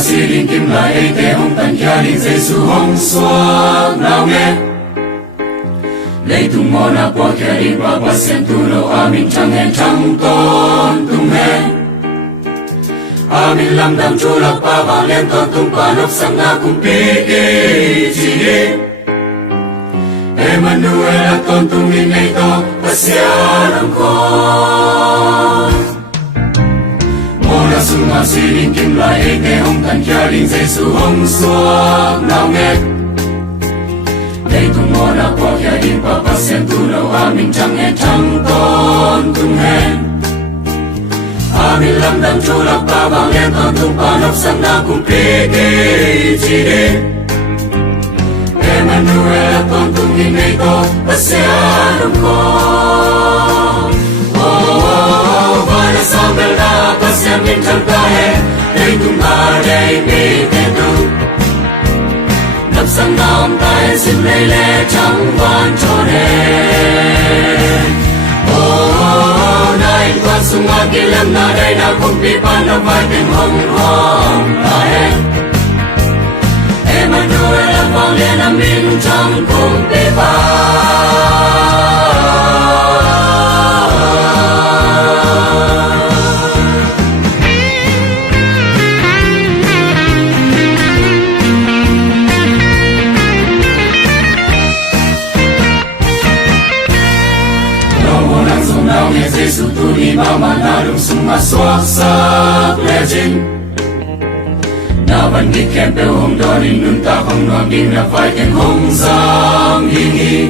Sirin kim lại ấy thế hông tàn kia đi Giêsu hông xóa nào nghe lấy tung mô na po kia đi qua qua sen tu lâu amin chẳng hẹn chẳng tôn tung hẹn amin làm đam chu lạc pa vàng lên tôn tung pa lúc sang na cùng pi đi chỉ đi Emmanuel là tôn tung in này to và xia nam con sung ma si linh kim lại ấy thế hông thần kia linh Giêsu hông xóa nào nghe đây tung mô na po kia đi qua pa sen tu lâu amin chẳng hẹn chẳng tôn tung hẹn amin làm đam chu lạc pa vàng lên tôn tung pa lúc sang na cùng pi đi chỉ đi Emmanuel là tôn tung in này to và xia nam con Vana sambela pasya min chanta hai Dei tumhare mi te tu Nap sang naam tai sim lei le chang van chone Nai quan sung a kilam na dai na kum pi pan na vai tim hong hong ta hai Emmanuel la vang le na min chang kum pi pan Giêsu tu ni bao mà na đung sung mà xóa sắc lệ chính na vẫn đi kèm theo hôm đó đi nun ta không loạn đi là phải kèm hông giang hi hi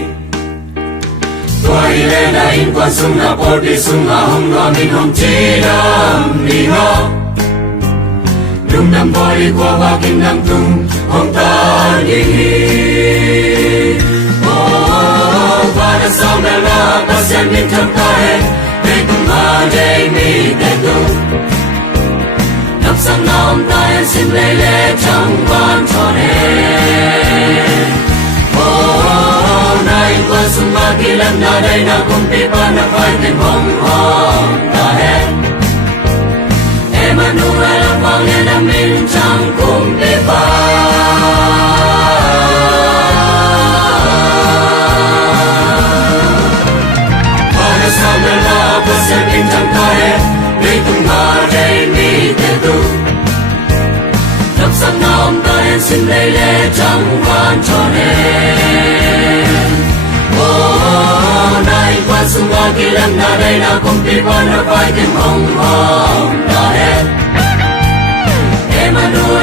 quay lên na in quan sung na bol đi sung na hông loạn đi hông chi đam đi nó đung đam bol đi qua ba kinh đam tung hông ta hi hi Vana sambela pasyan min chanta hai Dei tumhare mi te tu Nap sang naam tai sim lei le chang van chone Nai quan sung ma kilam na dai na kum pi pa na phai tim hong hong ta hai Emmanuel la vang le na min chang kum pi pa Sambela pasyan min chanta hai Dei tumhare mi te tu Nap sang naam tai sim lei le chang van chone Nai quan sung a kilam na dai na kum pi pa na phai tim hong hong ta hai Emmanuel